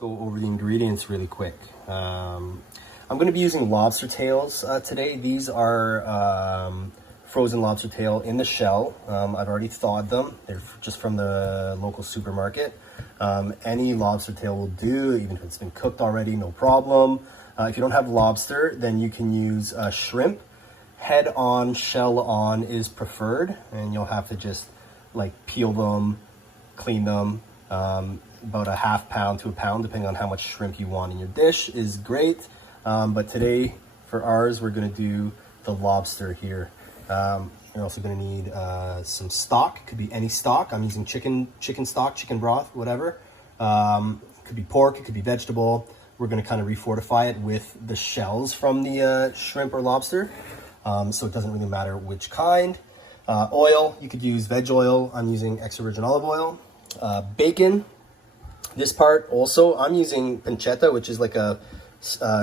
go over the ingredients really quick. I'm going to be using lobster tails today. These are frozen lobster tail in the shell. I've already thawed them. They're just from the local supermarket. Any lobster tail will do, even if it's been cooked already, no problem. If you don't have lobster, then you can use shrimp. Head on, shell on is preferred, and you'll have to just like peel them, clean them. About a half pound to a pound, depending on how much shrimp you want in your dish, is great. But today, for ours, we're going to do the lobster here. You're also going to need some stock. Could be any stock. I'm using chicken stock, chicken broth, whatever. Could be pork. It could be vegetable. We're going to kind of refortify it with the shells from the shrimp or lobster. So it doesn't really matter which kind. Oil, you could use veg oil. I'm using extra virgin olive oil. Bacon. This part also, I'm using pancetta, which is like an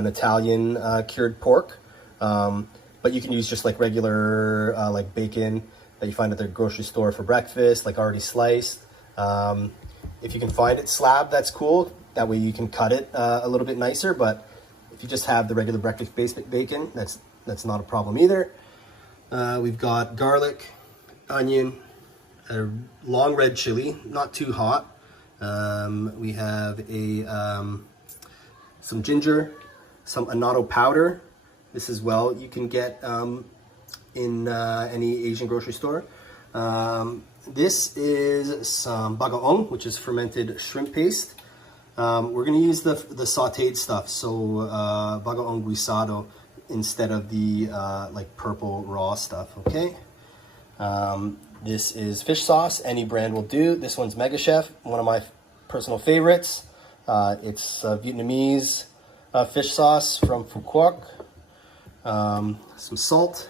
Italian cured pork. But you can use just like regular like bacon that you find at the grocery store for breakfast, like already sliced. If you can find it slab, that's cool. That way you can cut it a little bit nicer. But if you just have the regular breakfast bacon, that's not a problem either. We've got garlic, onion, a long red chili, not too hot. We have some ginger, some annatto powder. This as well you can get in any Asian grocery store. This is some bagaong, which is fermented shrimp paste. We're going to use the sauteed stuff, so bagaong guisado instead of the like purple raw stuff, okay? This is fish sauce. Any brand will do. This one's Mega Chef, one of my personal favorites. It's Vietnamese fish sauce from Phu Quoc. Some salt.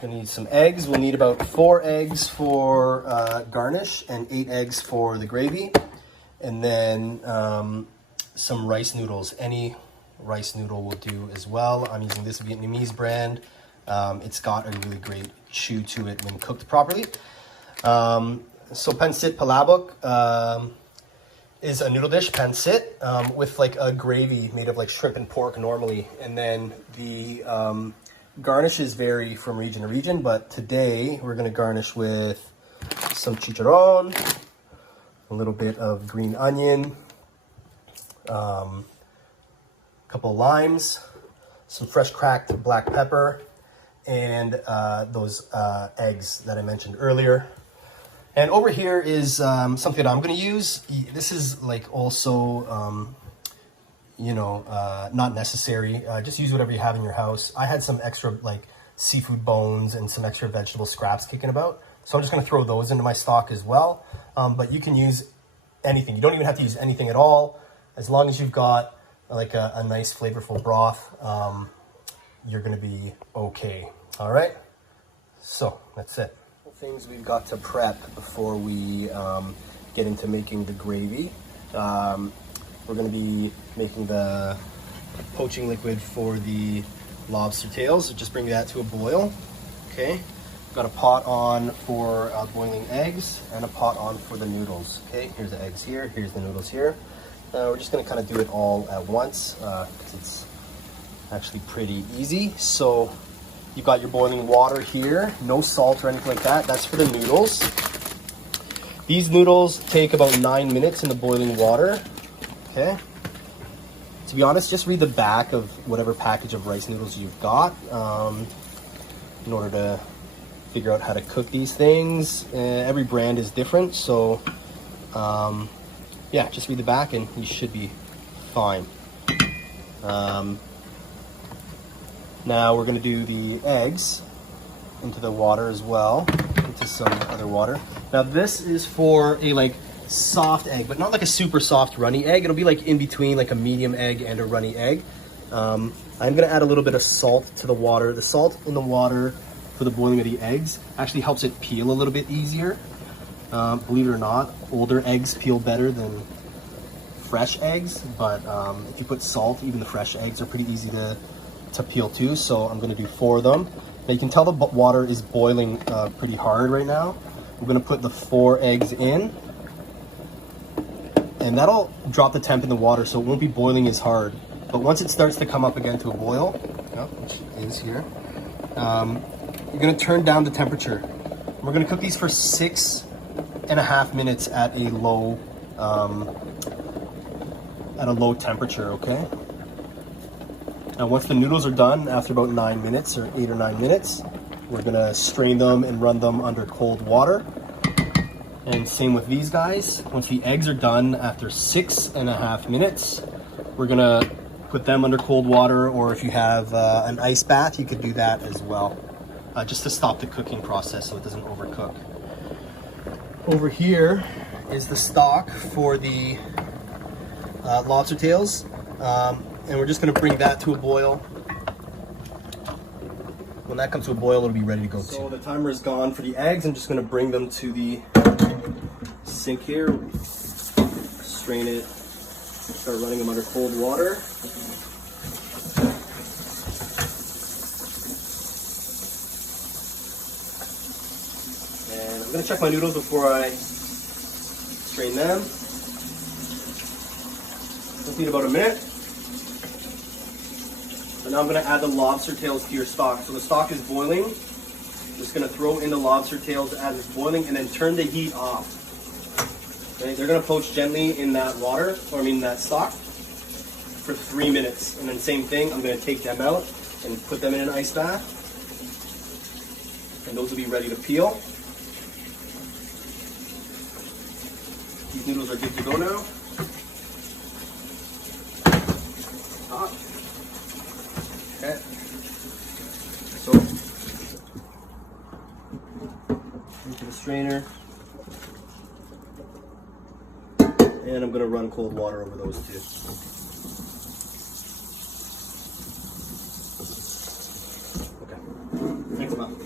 Gonna need some eggs. We'll need about 4 eggs for garnish and 8 eggs for the gravy. And then some rice noodles. Any rice noodle will do as well. I'm using this Vietnamese brand. It's got a really great chew to it when cooked properly. So Pancit Palabok is a noodle dish, Pancit, with like a gravy made of like shrimp and pork normally. And then the garnishes vary from region to region, but today we're going to garnish with some chicharron, a little bit of green onion, a couple of limes, some fresh cracked black pepper, and those eggs that I mentioned earlier. And over here is something that I'm going to use. This is like also, not necessary. Just use whatever you have in your house. I had some extra like seafood bones and some extra vegetable scraps kicking about. So I'm just going to throw those into my stock as well. But you can use anything. You don't even have to use anything at all. As long as you've got like a nice flavorful broth, you're going to be okay. All right. So that's it. Things we've got to prep before we get into making the gravy. We're going to be making the poaching liquid for the lobster tails. So just bring that to a boil. Okay. Got a pot on for boiling eggs and a pot on for the noodles. Okay. Here's the eggs here. Here's the noodles here. We're just going to kind of do it all at once because it's actually pretty easy. So you've got your boiling water here, no salt or anything like that. That's for the noodles. These noodles take about 9 minutes in the boiling water. Okay. To be honest, just read the back of whatever package of rice noodles you've got in order to figure out how to cook these things. Every brand is different, so yeah, just read the back and you should be fine. Now we're going to do the eggs into the water as well, into some other water. Now this is for a like soft egg, but not like a super soft runny egg. It'll be like in between like a medium egg and a runny egg. I'm going to add a little bit of salt to the water. The salt in the water for the boiling of the eggs actually helps it peel a little bit easier. Believe it or not, older eggs peel better than fresh eggs, but if you put salt, even the fresh eggs are pretty easy to peel too. So I'm going to do 4 of them. Now you can tell the water is boiling pretty hard right now. We're going to put the 4 eggs in, And that'll drop the temp in the water, so it won't be boiling as hard. But once it starts to come up again to a boil, which is here, you're gonna turn down the temperature. We're gonna cook these for 6.5 minutes at a low temperature, okay? Now once the noodles are done, after about 9 minutes or 8 or 9 minutes, we're gonna strain them and run them under cold water. And same with these guys. Once the eggs are done after 6.5 minutes, we're gonna put them under cold water, or if you have an ice bath, you could do that as well, just to stop the cooking process so it doesn't overcook. Over here is the stock for the lobster tails, and we're just gonna bring that to a boil. When that comes to a boil, it'll be ready to go too. So the timer is gone for the eggs. I'm just gonna bring them to the sink here, strain it, start running them under cold water. And I'm gonna check my noodles before I strain them. Just need about a minute. So now I'm going to add the lobster tails to your stock. So the stock is boiling. Just going to throw in the lobster tails as it's boiling and then turn the heat off. Okay, they're going to poach gently in that water, or I mean that stock, for 3 minutes. And then same thing, I'm going to take them out and put them in an ice bath. And those will be ready to peel. These noodles are good to go now. Okay. So, into the strainer. And I'm going to run cold water over those two. Okay. Thanks, Mom.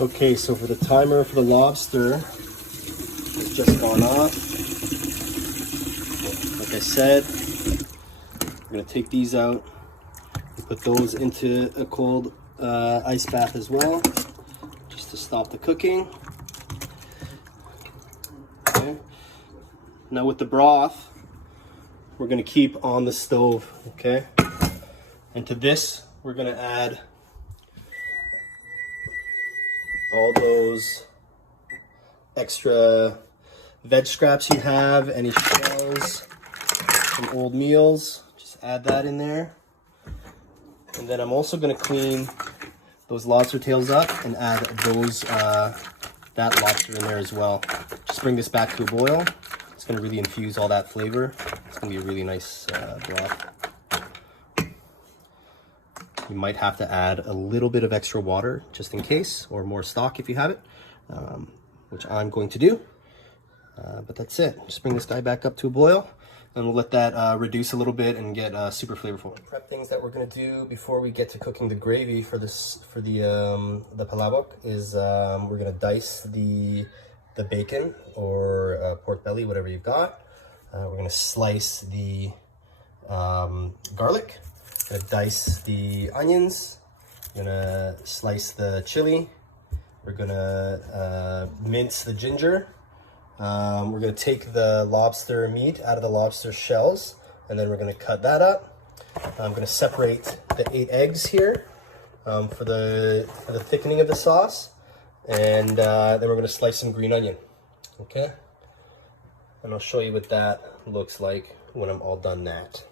Okay, so for the timer for the lobster, it's just gone off. Like I said, we're going to take these out and put those into a cold ice bath as well, just to stop the cooking. Okay. Now with the broth, we're going to keep on the stove, okay? And to this, we're going to add all those extra veg scraps you have, any shells from old meals. Add that in there. And then I'm also going to clean those lobster tails up and add those that lobster in there as well. Just bring this back to a boil. It's going to really infuse all that flavor. It's going to be a really nice broth. You might have to add a little bit of extra water just in case, or more stock if you have it, which I'm going to do. But that's it. Just bring this guy back up to a boil. And we'll let that reduce a little bit and get super flavorful. Prep things that we're gonna do before we get to cooking the gravy for this, for the palabok, is we're gonna dice the bacon or pork belly, whatever you've got. We're gonna slice the garlic. We're gonna dice the onions. We're gonna slice the chili. We're gonna mince the ginger. We're going to take the lobster meat out of the lobster shells, and then we're going to cut that up. I'm going to separate the 8 eggs here for the thickening of the sauce, and then we're going to slice some green onion. Okay, and I'll show you what that looks like when I'm all done that.